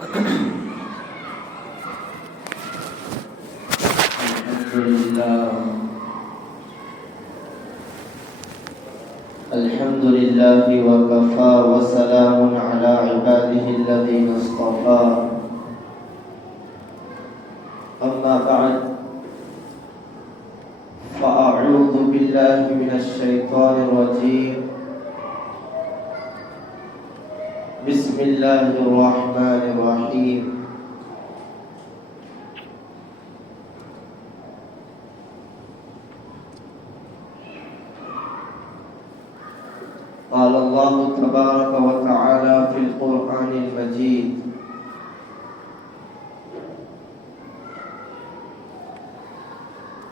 الحمد لله وكفى وسلام على عباده الذين اصطفى أما بعد فأعوذ بالله من الشيطان الرجيم بسم الله الرحمن الرحيم قال الله تبارك وتعالى في القرآن المجيد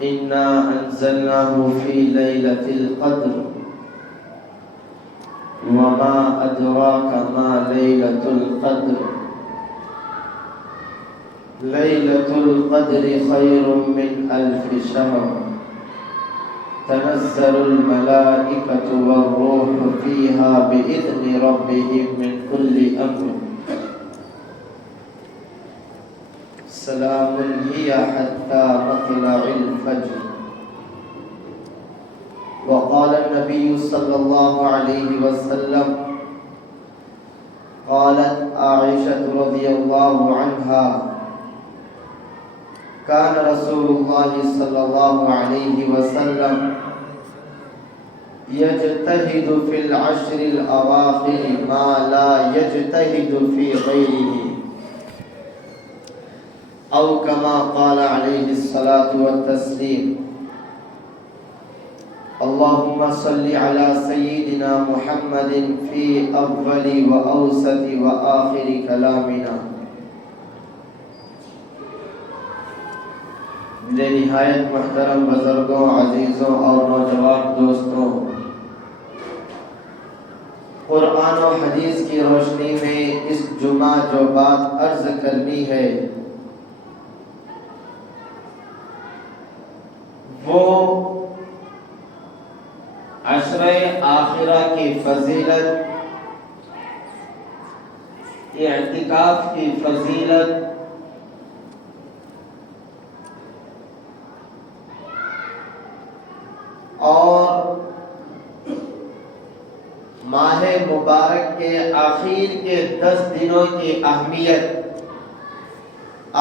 إنا أنزلناه في ليلة القدر وما أدراك ما ليلة القدر ليلة القدر خير من 1000 شهر تنزل الملائكة والروح فيها بإذن ربهم من كل أمر سلام هي حتى مطلع الفجر. وقال النبي صلى الله عليه وسلم قالت عائشة رضي الله عنها كان رسول الله صلى الله عليه وسلم يجتهد في العشر الأواخر ما لا يجتهد في غيره أو كما قال عليه الصلاة والتسليم. اللهم صل على سيدنا محمد في أول وأوسط وآخر كلامنا. میرے نہایت محترم بزرگوں، عزیزوں اور نوجوان دوستوں، قرآن و حدیث کی روشنی میں اس جمعہ جو بات عرض کرنی ہے وہ عشرہ آخرہ کی فضیلت، اعتکاف کی فضیلت اور ماہ مبارک کے آخر کے 10 دنوں کی اہمیت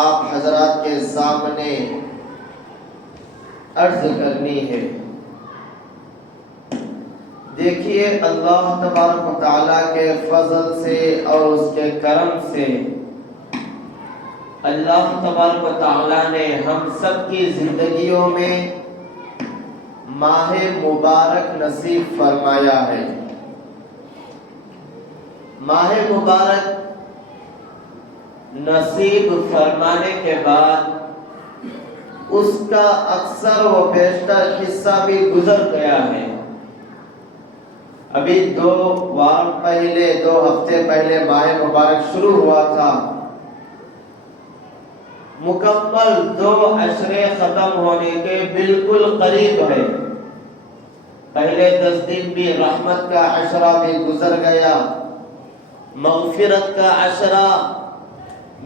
آپ حضرات کے سامنے عرض کرنی ہے۔ دیکھیے، اللہ تبارک و تعالیٰ کے فضل سے اور اس کے کرم سے اللہ تبارک و تعالیٰ نے ہم سب کی زندگیوں میں ماہ مبارک نصیب فرمایا ہے۔ ماہ مبارک نصیب فرمانے کے بعد اس کا اکثر و بیشتر حصہ بھی گزر گیا ہے۔ ابھی 2 ہفتے پہلے ماہ مبارک شروع ہوا تھا، مکمل 2 عشرے ختم ہونے کے بالکل قریب ہے۔ پہلے 10 دن بھی رحمت کا عشرہ بھی گزر گیا، مغفرت کا عشرہ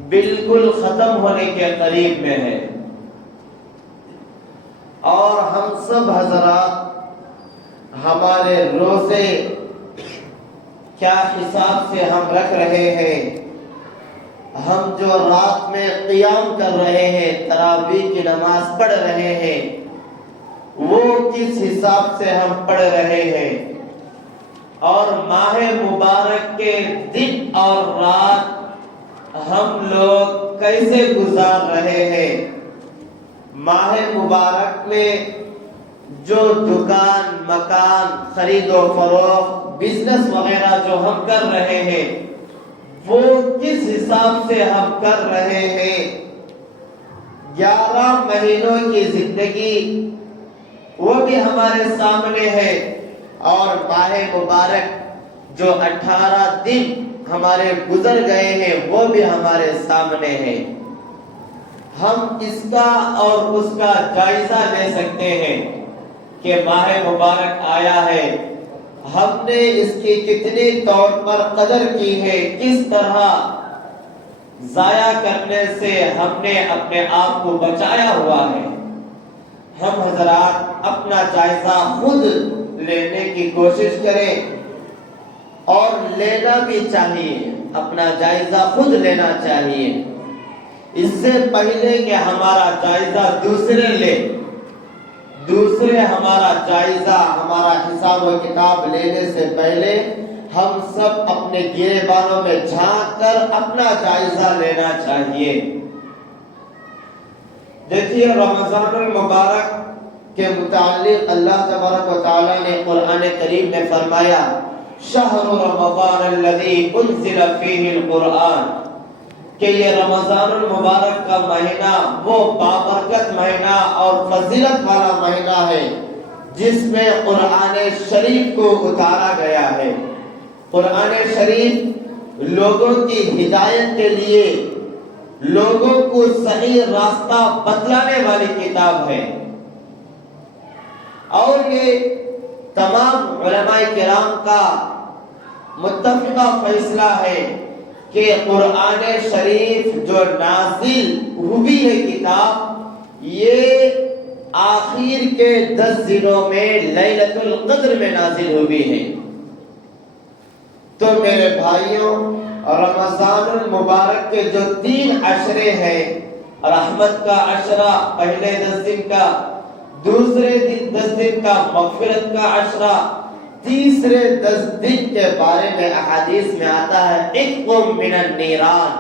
بالکل ختم ہونے کے قریب میں ہے، اور ہم سب حضرات ہمارے روزے کیا حساب سے ہم رکھ رہے ہیں، ہم جو رات میں قیام کر رہے ہیں، تراویح کی نماز پڑھ رہے ہیں، وہ کس حساب سے ہم پڑھ رہے ہیں، اور ماہ مبارک کے دن اور رات ہم لوگ کیسے گزار رہے ہیں۔ ماہ مبارک میں جو دکان، مکان، خرید و فروخت، بزنس وغیرہ جو ہم کر رہے ہیں، وہ کس حساب سے ہم کر رہے ہیں۔ 11 مہینوں کی زندگی وہ بھی ہمارے سامنے ہے، اور ماہ مبارک جو 18 دن ہمارے گزر گئے ہیں وہ بھی ہمارے سامنے ہے۔ ہم اس کا اور اس کا جائزہ لے سکتے ہیں کہ ماہ مبارک آیا ہے، ہم نے اس کی کتنی طور پر قدر کی ہے، کس طرح ضائع کرنے سے ہم نے اپنے آپ کو بچایا ہوا ہے۔ ہم حضرات اپنا جائزہ خود لینے کی کوشش کریں اور لینا بھی چاہیے، اپنا جائزہ خود لینا چاہیے، اس سے پہلے کہ ہمارا جائزہ دوسرے لے۔ دوسرے ہمارا جائزہ، ہمارا حساب و کتاب لینے سے پہلے ہم سب اپنے گریبانوں میں جھانک کر اپنا جائزہ لینا چاہیے۔ دیکھیے رمضان المبارک کے متعلق اللہ تبارک و تعالیٰ نے قرآن کریم میں فرمایا شہر رمضان الذی انزل فیہ القرآن، کہ یہ رمضان المبارک کا مہینہ وہ بابرکت مہینہ اور فضیلت والا مہینہ ہے جس میں قرآن شریف کو اتارا گیا ہے۔ قرآن شریف لوگوں کی ہدایت کے لیے، لوگوں کو صحیح راستہ بتلانے والی کتاب ہے، اور یہ تمام علماء کرام کا متفقہ فیصلہ ہے کہ قرآن شریف جو نازل ہوئی ہے کتاب، یہ آخر کے 10 دنوں میں لیلۃ القدر میں نازل ہوئی ہے۔ تو میرے بھائیوں، رمضان المبارک کے جو 3 عشرے ہیں، رحمت کا عشرہ پہلے 10 دن کا، دوسرے 10 دن کا مغفرت کا عشرہ، تیسرے 10 دن کے بارے میں احادیث میں آتا ہے عتق من النیران،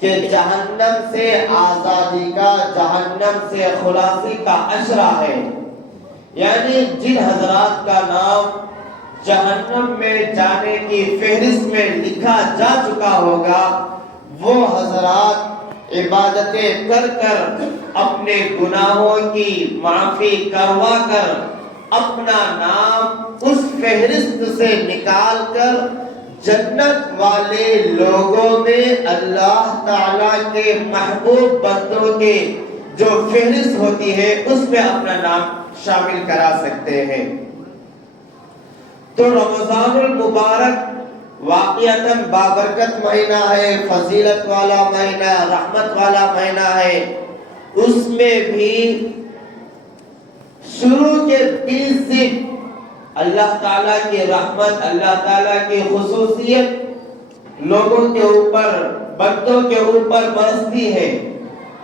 کہ جہنم سے آزادی کا، جہنم سے خلاصی کا عشرہ ہے۔ یعنی جن حضرات کا نام جہنم میں جانے کی فہرست میں لکھا جا چکا ہوگا، وہ حضرات عبادتیں کر کر اپنے گناہوں کی معافی کروا کر اپنا نام اس فہرست سے نکال کر جنت والے لوگوں میں اللہ تعالیٰ کے محبوب بندوں کے جو فہرست ہوتی ہے اس میں اپنا نام شامل کرا سکتے ہیں۔ تو رمضان المبارک واقعتاً بابرکت مہینہ ہے، فضیلت والا مہینہ، رحمت والا مہینہ ہے۔ اس میں بھی شروع کے 20 دن اللہ تعالیٰ کی رحمت، اللہ تعالیٰ کی خصوصیت لوگوں کے اوپر، بندوں کے اوپر برستی ہے،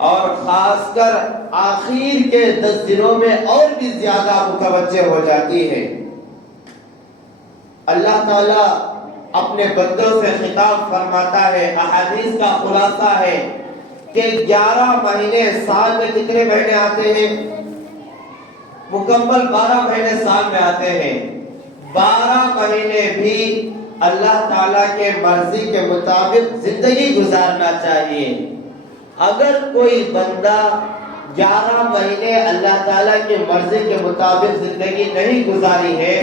اور خاص کر آخر کے 10 دنوں میں اور بھی زیادہ متوجہ ہو جاتی ہے۔ اللہ تعالیٰ اپنے بندوں سے خطاب فرماتا ہے، احادیث کا خلاصہ ہے کہ 11 مہینے سال میں کتنے مہینے آتے ہیں؟ مکمل 12 مہینے سال میں آتے ہیں۔ 12 مہینے بھی اللہ تعالیٰ کے مرضی کے مطابق زندگی گزارنا چاہیے۔ اگر کوئی بندہ 11 مہینے اللہ تعالیٰ کی مرضی کے مطابق زندگی نہیں گزاری ہے،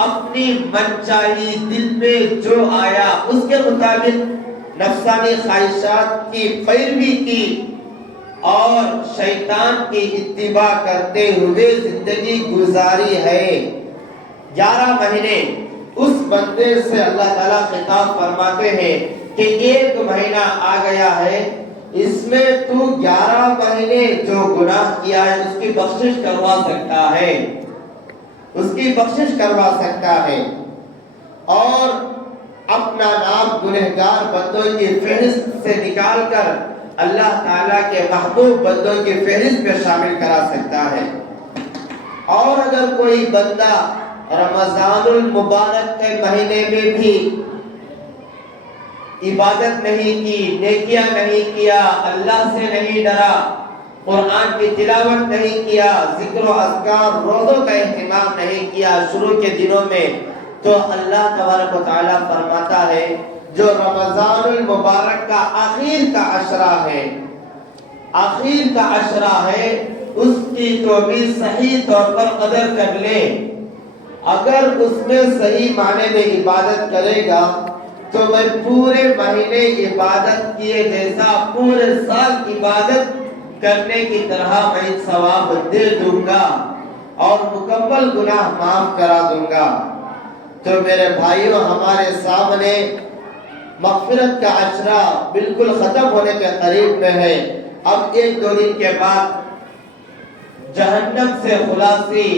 اپنی منچاہی دل میں جو آیا اس کے مطابق نفسانی خواہشات کی پیروی کی اور شیطان کی اتباع کرتے ہوئے زندگی گزاری ہے، 11 مہینے، اس بندے سے اللہ تعالیٰ خطاب فرماتے ہیں کہ 1 مہینہ آ گیا ہے، اس میں تو 11 مہینے جو گناہ کیا ہے اس کی بخشش کروا سکتا ہے، اس کی بخشش کروا سکتا ہے، اور اپنا نام گنہگار بندوں کی فہرست سے نکال کر اللہ تعالیٰ کے محبوب بندوں کی فہرست میں شامل کرا سکتا ہے۔ اور اگر کوئی بندہ رمضان المبارک کے مہینے میں بھی عبادت نہیں کی، نیکیاں نہیں کیا، اللہ سے نہیں ڈرا، قرآن کی تلاوت نہیں کیا، ذکر و اذکار روزوں کا اہتمام نہیں کیا شروع کے دنوں میں، تو اللہ تبارک و تعالیٰ فرماتا ہے جو رمضان المبارک کا آخر کا عشرہ ہے، آخر کا عشرہ ہے، اس کی تو بھی صحیح طور پر قدر کر لے۔ اگر اس میں صحیح معنی میں عبادت کرے گا تو میں پورے مہینے عبادت کیے جیسا پورے سال عبادت کرنے کی طرح میں ثواب دے دوں گا اور مکمل گناہ معاف کرا دوں گا۔ تو میرے بھائیوں، ہمارے سامنے مغفرت کا عشرہ بالکل ختم ہونے کے قریب میں ہے. اب 1-2 دن کے بعد جہنم سے خلاصی،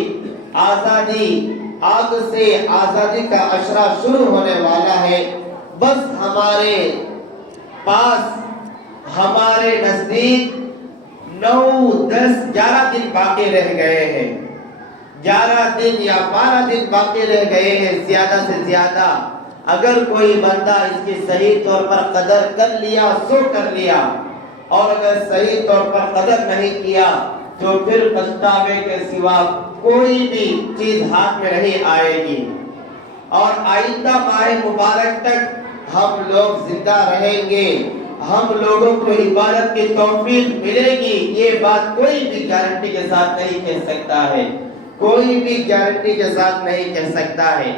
آزادی، آگ سے آزادی کا عشرہ شروع ہونے والا ہے. بس ہمارے پاس، ہمارے نزدیک 9، 10، 11 دن باقی رہ گئے ہیں. 11 دن یا 12 دن باقی رہ گئے ہیں زیادہ سے زیادہ. اگر کوئی بندہ اس کی صحیح طور پر قدر کر لیا سو کر لیا، اور اگر صحیح طور پر قدر نہیں کیا تو پھر پچھتاوے کے سوا کوئی بھی چیز ہاتھ میں نہیں آئے گی. اور آئندہ ماہ مبارک تک ہم لوگ زندہ رہیں گے، ہم لوگوں کو عبادت کی توفیق ملے گی، یہ بات کوئی بھی گارنٹی کے ساتھ نہیں کہہ سکتا ہے، کوئی بھی گارنٹی کے ساتھ نہیں کہہ سکتا ہے.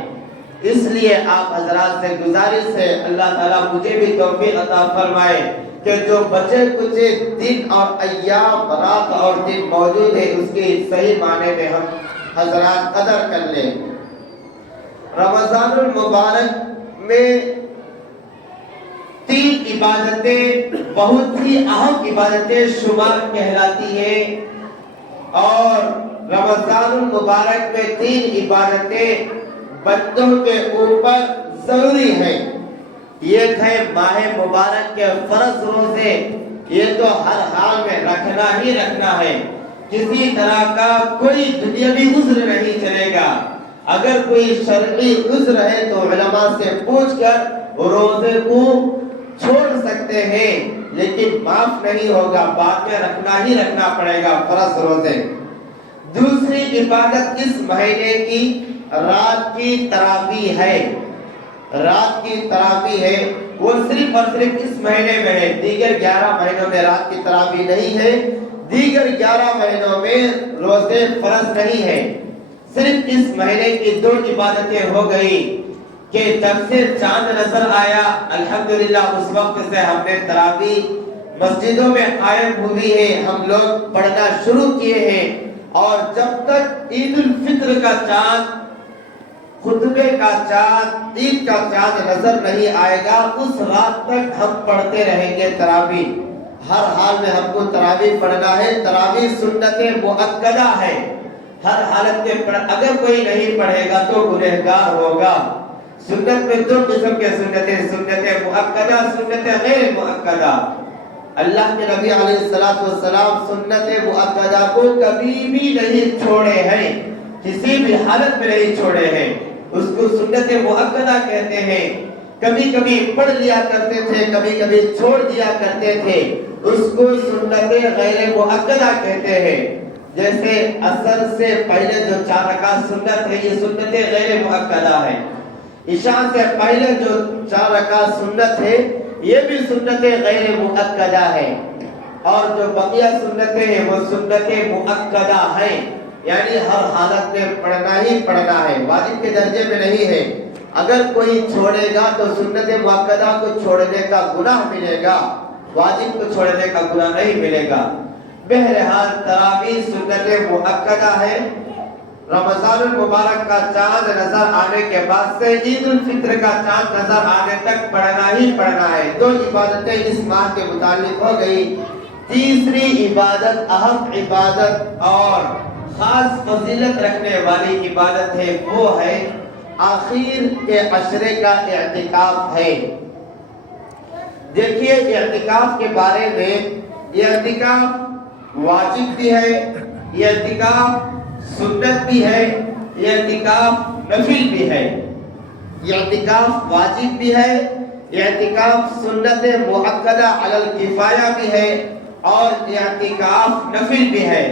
اس لیے آپ حضرات سے گزارش ہے، اللہ تعالیٰ مجھے بھی توفیق عطا فرمائے کہ جو بچے کچھ دن اور ایام، رات اور دن موجود ہے اس کی صحیح معنی میں ہم حضرات قدر کر لیں. رمضان المبارک میں 3 عبادتیں بہت ہی اہم عبادتیں شمار کہلاتی ہیں، اور رمضان المبارک میں 3 عبادتیں بندوں کے اوپر ضروری ہیں. یہ ہے ماہ مبارک کے فرض روزے، یہ تو ہر حال میں رکھنا ہی رکھنا ہے. کسی طرح کا کوئی دنیاوی عذر نہیں چلے گا. اگر کوئی شرعی عذر ہے تو علماء سے پوچھ کر روزے کو چھوڑ سکتے ہیں، لیکن معاف نہیں ہوگا، بعد میں رکھنا ہی رکھنا پڑے گا فرض روزے. دوسری عبادت اس مہینے کی رات کی تراویح ہے. رات کی تراویح ہے، وہ صرف اور صرف اس مہینے میں ہے. دیگر 11 مہینوں میں رات کی تراویح نہیں ہے. دیگر 11 مہینوں میں روزے فرض نہیں ہے. صرف اس مہینے کی 2 عبادتیں ہو گئی کہ جب سے چاند نظر آیا الحمدللہ اس وقت سے ہم نے تراویح مسجدوں میں قائم ہوئی ہے، ہم لوگ پڑھنا شروع کیے ہیں. اور جب تک عید الفطر کا چاند، خطبے کا چاند، عید کا چاند نظر نہیں آئے گا اس رات تک ہم پڑھتے رہیں گے تراویح. ہر حال میں ہم کو تراویح پڑھنا ہے. تراویح سنت مؤکدہ ہے، ہر حالت میں اگر کوئی نہیں پڑھے گا تو گنہگار ہوگا. سنت میں 2 قسم کے سنتیں، سنت مؤکدہ، سنت غیر مؤکدہ. اللہ کے نبی علیہ السلام سنت مؤکدہ کو کبھی بھی نہیں چھوڑے ہیں، کسی بھی حالت میں نہیں چھوڑے ہیں. اس کو سنت مؤکدہ کہتے ہیں. کبھی کبھی پڑھ لیا کرتے تھے، کبھی کبھی چھوڑ دیا کرتے تھے، اس کو سنت غیر مؤکدہ کہتے ہیں. جیسے عصر سے پہلے جو 4 رکعت سنت ہے یہ سنت غیر مؤکدہ ہے. عشاء سے پہلے جو 4 رکعت سنت ہے یہ بھی سنت غیر مؤکدہ ہے. اور جو بقیہ سنتیں ہیں وہ سنت مؤکدہ ہیں، یعنی ہر حالت میں پڑھنا ہی پڑھنا ہے، واجب کے درجے میں نہیں ہے. اگر کوئی چھوڑے گا تو سنت مؤکدہ کو چھوڑنے کا گناہ ملے گا، واجب کو چھوڑنے کا گناہ نہیں ملے گا. بہرحال تراویح سنت مؤکدہ ہے. رمضان المبارک کا چاند نظر آنے کے بعد سے عید الفطر کا چاند نظر آنے تک پڑھنا ہی پڑھنا ہے. 2 عبادتیں اس ماہ کے متعلق ہو گئی. تیسری عبادت، اہم عبادت اور خاص فضیلت رکھنے والی عبادت ہے، وہ ہے آخر کے عشرے کا اعتکاف ہے. دیکھیے اعتکاف کے بارے میں، اعتکاف واجب بھی ہے، اعتکاف سنت بھی ہے، اعتکاف نفل بھی ہے. اعتکاف واجب بھی ہے، اعتکاف سنت مؤکدہ علی الکفایہ بھی ہے، اور اعتکاف نفل بھی ہے.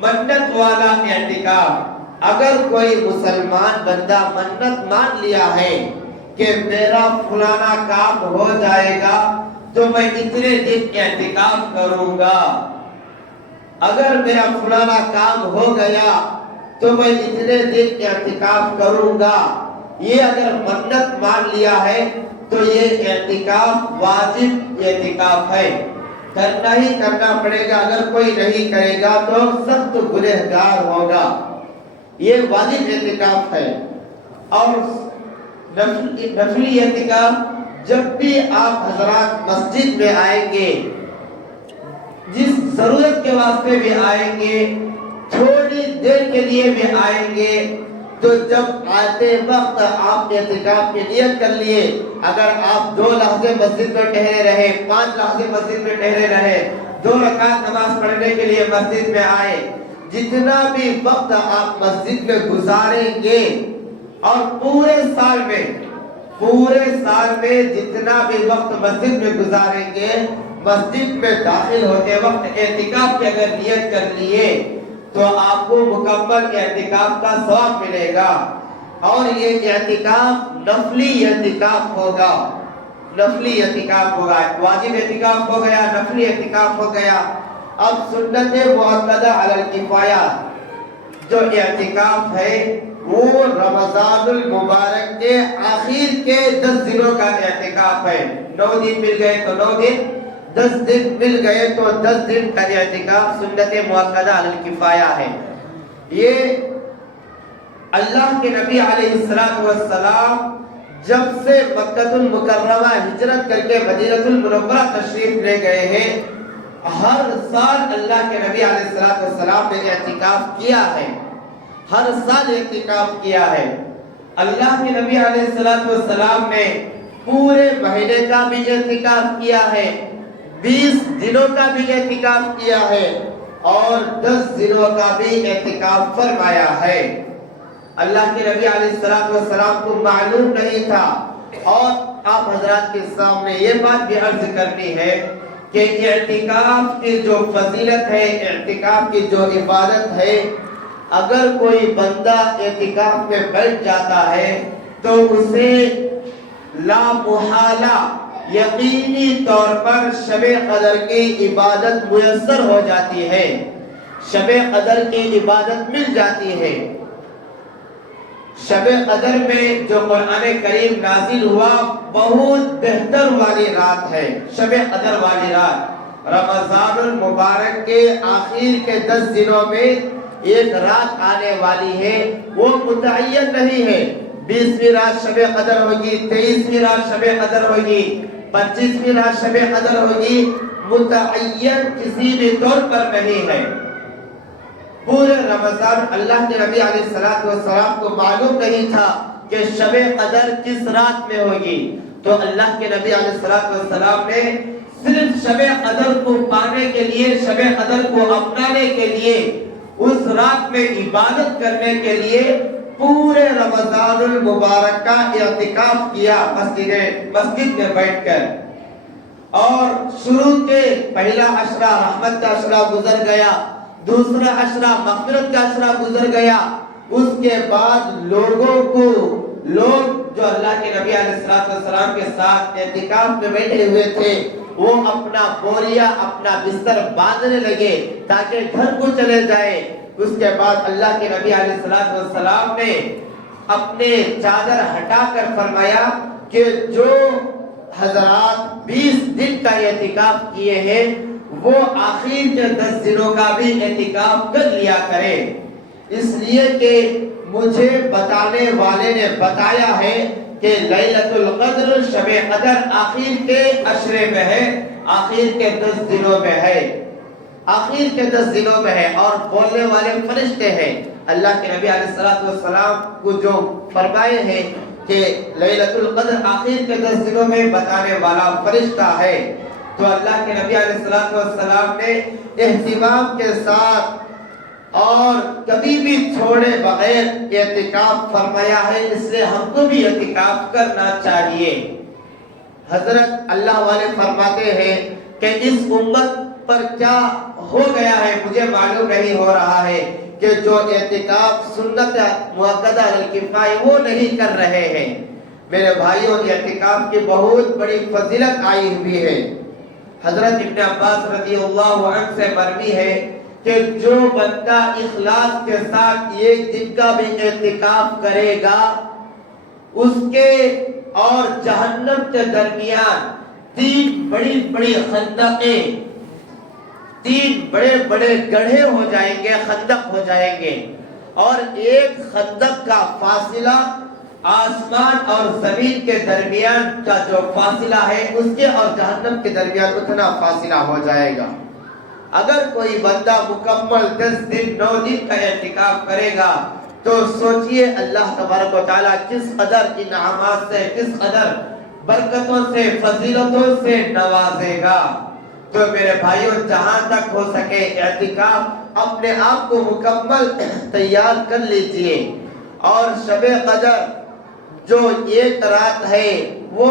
منت والا اعتکاف، اگر کوئی مسلمان بندہ منت مان لیا ہے کہ میرا فلانا کام ہو جائے گا تو میں اتنے دن اعتکاف کروں گا، اگر میرا فلانا کام ہو گیا تو میں اتنے دن اعتکاف کروں گا، یہ اگر منت مان لیا ہے تو یہ اعتکاف واجب اعتکاف ہے، کرنا ہی کرنا پڑے گا. اگر کوئی نہیں کرے گا تو سخت گنہگار ہوگا. یہ واجب اعتکاف ہے. اور نفلی اعتکاف جب بھی آپ حضرات مسجد میں آئیں گے، جس ضرورت کے واسطے بھی آئیں گے، تھوڑی دیر کے لیے بھی آئیں گے، تو جب آتے وقت آپ اعتکاف کی نیت کر لیے، اگر آپ 2 لحظے مسجد میں ٹھہرے رہے، 5 لحظے مسجد میں ٹھہرے رہے، 2 رکعت نماز پڑھنے کے لیے مسجد میں آئے، جتنا بھی وقت آپ مسجد میں گزاریں گے اور پورے سال میں جتنا بھی وقت مسجد میں گزاریں گے، مسجد میں داخل ہوتے وقت اعتکاف کی اگر نیت کر لیے تو آپ کو مکمل اعتکاف کا ثواب ملے گا۔ اور یہ اعتکاف نفلی اعتکاف ہوگا، واجب اعتکاف ہو گیا، نفلی اعتکاف ہو گیا۔ اب سنت مؤکدہ علی الکفایہ جو اعتکاف ہے وہ رمضان المبارک کے آخر کے 10 دنوں کا اعتکاف ہے۔ 9 دن مل گئے تو 9 دن، 10 دن مل گئے تو 10 دن کا اعتکاف سنت مؤکدہ علی الکفایہ ہے۔ یہ اللہ کے نبی علیہ السلام جب سے مکہ المکرمہ ہجرت کر کے مدینہ المنورہ تشریف لے گئے ہیں، ہر سال اللہ کے نبی علیہ السلام نے اعتکاف کیا ہے، ہر سال اعتکاف کیا ہے۔ اللہ کے نبی علیہ السلام نے پورے مہینے کا بھی اعتکاف کیا ہے، 20 دنوں کا بھی اعتکاف کیا ہے، اور 10 دنوں کا بھی اعتکاف فرمایا ہے۔ اللہ کے نبی علیہ السلام کو معلوم نہیں تھا، اور آپ حضرات کے سامنے یہ بات بھی عرض کرنی ہے کہ اعتکاف کی جو فضیلت ہے، اعتکاف کی جو عبادت ہے، اگر کوئی بندہ اعتکاف میں بیٹھ جاتا ہے تو اسے لا محالہ یقینی طور پر شب قدر کی عبادت میسر ہو جاتی ہے، شب قدر کی عبادت مل جاتی ہے۔ شب قدر میں جو قرآن کریم نازل ہوا بہت بہتر والی رات ہے، شب قدر والی رات۔ رمضان المبارک کے آخر کے 10 دنوں میں ایک رات آنے والی ہے، وہ متعین نہیں ہے، 20ویں رات شب قدر ہوگی، 23ویں رات شب قدر ہوگی، 25ویں رات شب قدر ہوگی، متعین کسی بھی طور پر نہیں ہے۔ پورے رمضان اللہ کے نبی علیہ السلام کو معلوم نہیں تھا کہ شب قدر کس رات میں ہوگی، تو اللہ کے نبی علیہ السلام نے صرف شب قدر کو پانے کے لیے، شب قدر کو اپنانے کے لیے، اس رات میں عبادت کرنے کے لیے پورے رمضان المبارک کا اعتکاف کیا مسجد میں بیٹھ کر۔ اور شروع کے پہلا عشرہ رحمت کا عشرہ گزر گیا، دوسرا عشرہ مغفرت کا عشرہ گزر گیا، اس کے بعد لوگ جو اللہ کے نبی علیہ السلام کے ساتھ اعتکاف میں بیٹھے ہوئے تھے، وہ اپنا بوریا، اپنا بستر باندھنے لگے تاکہ گھر کو چلے جائے۔ اس کے بعد اللہ کے نبی علیہ السلام نے اپنے چادر ہٹا کر فرمایا کہ جو حضرات 20 دن کا اعتکاف کیے ہیں وہ آخر کے 10 دنوں کا بھی اعتکاف کر لیا کرے، اس لیے کہ مجھے بتانے والے نے بتایا ہے کہ لیلۃ القدر شب قدر آخر کے عشرے میں ہے، آخر کے 10 دنوں میں ہے، آخر کے 10 دنوں میں ہے، اور بولنے والے فرشتے ہیں۔ اللہ کے نبی علیہ السلام کو جو فرمائے ہیں کہ لیلۃ القدر آخر کے 10 دنوں میں بتانے والا فرشتہ ہے، تو اللہ کے نبی علیہ السلام نے اہتمام کے ساتھ اور کبھی بھی چھوڑے بغیر اعتکاف فرمایا ہے، اس لیے ہم کو بھی اعتکاف کرنا چاہیے۔ حضرت اللہ والے فرماتے ہیں کہ اس امت پر کیا ہو گیا ہے مجھے معلوم نہیں ہو رہا ہے کہ جو اعتکاف سنت مؤکدہ الکفایہ وہ نہیں کر رہے ہیں۔ میرے بھائیوں، اعتکاف کی بہت بڑی فضیلت آئی ہوئی ہے۔ حضرت ابن عباس رضی اللہ عنہ سے مروی ہے کہ جو بندہ اخلاص کے ساتھ ایک دن کا بھی اعتکاف کرے گا، اس کے اور جہنم کے درمیان 3 بڑی بڑی خندقیں، 3 بڑے بڑے گڑھے ہو جائیں گے، خندق ہو جائیں گے، اور ایک خندق کا فاصلہ آسمان اور زمین کے درمیان کا جو فاصلہ ہے اس کے اور جہنم کے درمیان اتنا فاصلہ ہو جائے گا۔ اگر کوئی بندہ مکمل 10 دن 9 دن کا اعتکاف کرے گا تو سوچئے اللہ تبارک و تعالیٰ کس قدر انعامات سے، کس قدر برکتوں سے، فضیلتوں سے نوازے گا۔ تو میرے بھائیوں، جہاں تک ہو سکے اعتکاف اپنے آپ کو مکمل تیار کر لیجئے، اور شب قدر جو ایک رات ہے وہ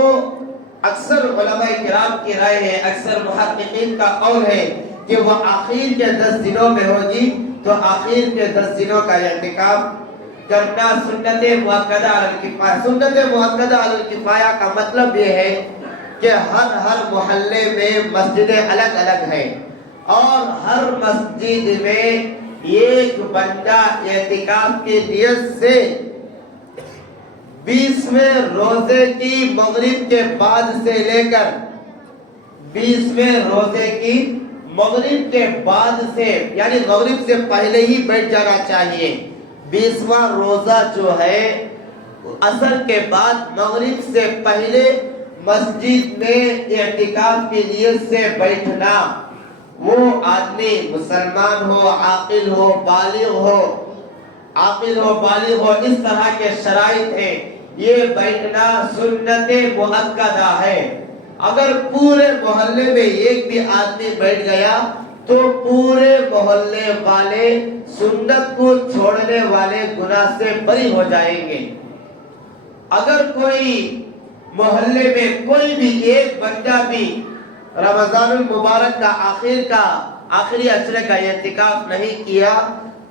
اکثر علماء کرام کی رائے ہے، اکثر محققین کا قول ہے کہ وہ آخر کے 10 دنوں میں ہوگی، تو آخر کے 10 دنوں کا اعتکاف کرنا سنت مؤکدہ علی الکفایہ۔ سنت مؤکدہ علی الکفایہ کا مطلب یہ ہے کہ ہر محلے میں مسجدیں الگ الگ ہیں، اور ہر مسجد میں ایک بندہ اعتکاف کی نیت سے 20ویں روزے کی مغرب کے بعد سے لے کر 20ویں روزے کی مغرب کے بعد سے، یعنی مغرب سے پہلے ہی بیٹھ جانا چاہیے۔ 20واں روزہ جو ہے عصر کے بعد مغرب سے پہلے مسجد میں اعتکاف کی نیت سے بیٹھنا، وہ آدمی مسلمان ہو، عاقل ہو، بالغ ہو، اس طرح کے شرائط ہیں، یہ بیٹھنا سنت مؤکدہ ہے۔ اگر پورے محلے میں ایک بھی آدمی بیٹھ گیا تو پورے محلے والے سنت کو چھوڑنے والے گناہ سے بری ہو جائیں گے۔ اگر کوئی محلے میں کوئی بھی ایک بندہ بھی رمضان المبارک کا آخری عشرے کا اعتکاف نہیں کیا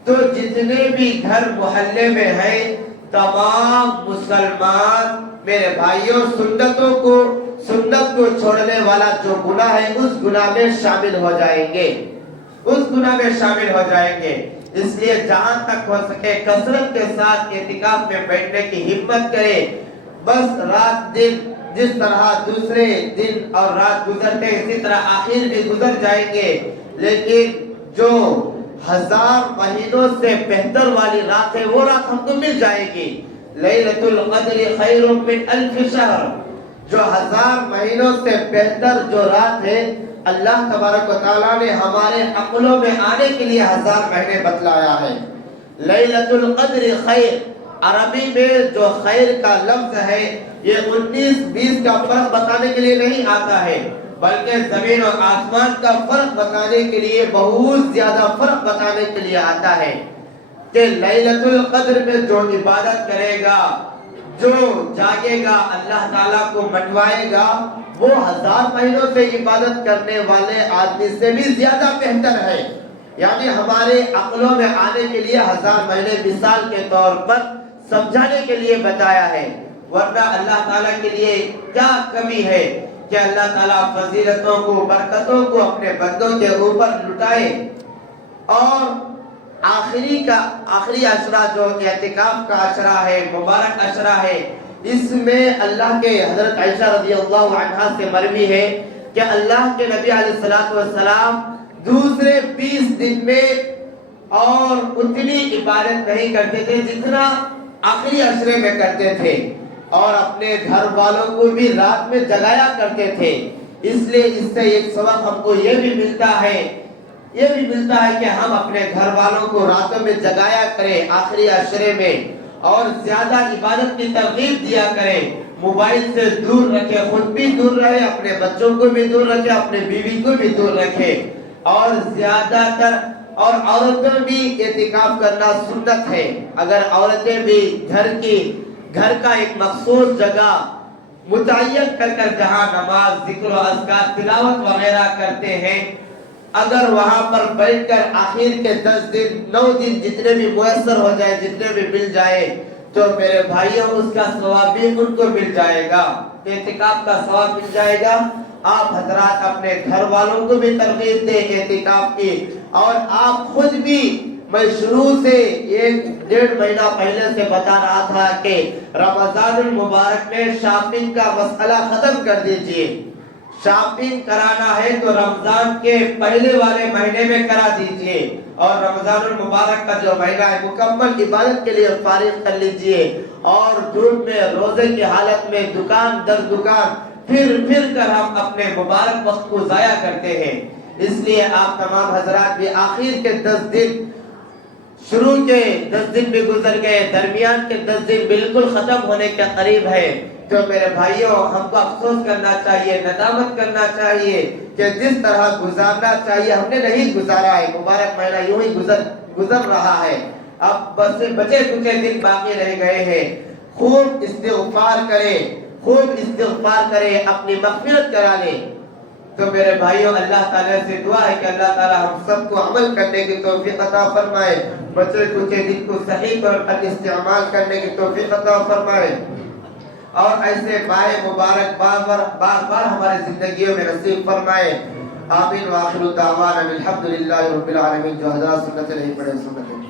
تو جتنے بھی گھر محلے میں ہیں تمام مسلمان میرے بھائیوں سنت کو چھوڑنے والا جو گناہ ہے اس گناہ میں شامل ہو جائیں گے۔ اس لیے جہاں تک ہو سکے کثرت کے ساتھ اعتکاف میں بیٹھنے کی ہمت کرے۔ بس رات دن جس طرح دوسرے دن اور رات گزرتے اسی طرح آخر بھی گزر جائیں گے، لیکن جو 1000 مہینوں سے بہتر والی رات ہے وہ رات ہم کو مل جائے گی۔ لیلۃ القدر خیر من 1000 شہر، جو 1000 مہینوں سے بہتر جو رات ہے اللہ تبارک و تعالیٰ نے ہمارے عقلوں میں آنے کے لیے 1000 مہینے بتلایا ہے۔ لیلۃ القدر خیر، عربی میں جو خیر کا لفظ ہے یہ 19-20 کا فرق بتانے کے لیے نہیں آتا ہے، بلکہ زمین اور آسمان کا فرق بتانے کے لیے، بہت زیادہ فرق بتانے کے لیے آتا ہے کہ لیلۃ القدر میں جو عبادت کرے گا، جو جاگے گا، اللہ تعالیٰ کو منوائے گا، وہ 1000 مہینوں سے عبادت کرنے والے آدمی سے بھی زیادہ بہتر ہے۔ یعنی ہمارے عقلوں میں آنے کے لیے 1000 مہینے مثال کے طور پر سمجھانے کے لیے بتایا ہے، ورنہ اللہ تعالیٰ کے لیے کیا کمی ہے کہ اللہ تعالیٰ فضیلتوں کو، برکتوں کو اپنے بندوں کے اوپر لٹائے۔ اور آخری عشرہ جو اعتکاف کا عشرہ ہے، مبارک عشرہ ہے، اس میں اللہ کے حضرت عائشہ رضی اللہ عنہا سے مروی ہے کہ اللہ کے نبی علیہ السلام دوسرے 20 دن میں اور اتنی عبادت نہیں کرتے تھے جتنا آخری عشرے میں کرتے تھے، اور اپنے گھر والوں کو بھی رات میں جگایا کرتے تھے۔ اس لیے اس سے ایک سبق ہم کو یہ بھی ملتا ہے کہ ہم اپنے گھر والوں کو راتوں میں جگایا کریں آخری عشرے میں، اور زیادہ عبادت کی ترغیب دیا کریں، موبائل سے دور رکھے، خود بھی دور رہے، اپنے بچوں کو بھی دور رکھے، اپنے بیوی کو بھی دور رکھے، اور زیادہ تر اور عورتوں بھی اعتکاف کرنا سنت ہے۔ اگر عورتیں بھی گھر کا ایک مخصوص جگہ متعین کر جہاں نماز، ذکر و اذکار، تلاوت وغیرہ کرتے ہیں، اگر وہاں پر بیٹھ کر آخر کے 10 دن 9 دن جتنے بھی میسر ہو جائے، جتنے بھی مل جائے، تو میرے بھائیوں اس کا ثواب بھی ان کو مل جائے گا، اعتکاف کا ثواب مل جائے گا۔ آپ حضرات اپنے گھر والوں کو بھی ترغیب دیں اعتکاف کی، اور آپ خود بھی، میں شروع سے 1-1.5 مہینہ پہلے سے بتا رہا تھا کہ رمضان المبارک میں شاپنگ کا مسئلہ ختم کر دیجئے۔ شاپنگ کرانا ہے تو رمضان کے پہلے والے مہینے میں کرا دیجئے، اور رمضان المبارک کا جو مہینہ ہے مکمل عبادت کے لیے فارغ کر لیجئے، اور دھوپ میں روزے کی حالت میں دکان در دکان پھر کر ہم اپنے مبارک وقت کو ضائع کرتے ہیں۔ اس لیے آپ تمام حضرات بھی آخر کے 10 دن، شروع کے 10 دن بھی گزر گئے، درمیان کے 10 دن بالکل ختم ہونے کے قریب ہے، تو میرے بھائیوں ہم کو افسوس کرنا چاہیے، ندامت کرنا چاہیے کہ جس طرح گزارنا چاہیے ہم نے نہیں گزارا ہے۔ مبارک مہینہ یوں ہی گزر رہا ہے، اب بس بچے کچھ دن باقی رہ گئے ہیں۔ خوب استغفار کرے، اپنی مغفرت کرا لے۔ تو میرے بھائیوں اللہ تعالیٰ سے دعا ہے کہ اللہ تعالیٰ ہم سب کو عمل کرنے کی توفیق عطا فرمائے، بچے کچھ دن کو صحیح طور پر استعمال کرنے کی توفیق عطا فرمائے، اور ایسے ماہ مبارک بار ہمارے زندگیوں میں نصیب فرمائے۔ آمین۔ وآخر دعوانا الحمدللہ رب العالمین۔ جو حضرات سنت نہیں پڑھے سنت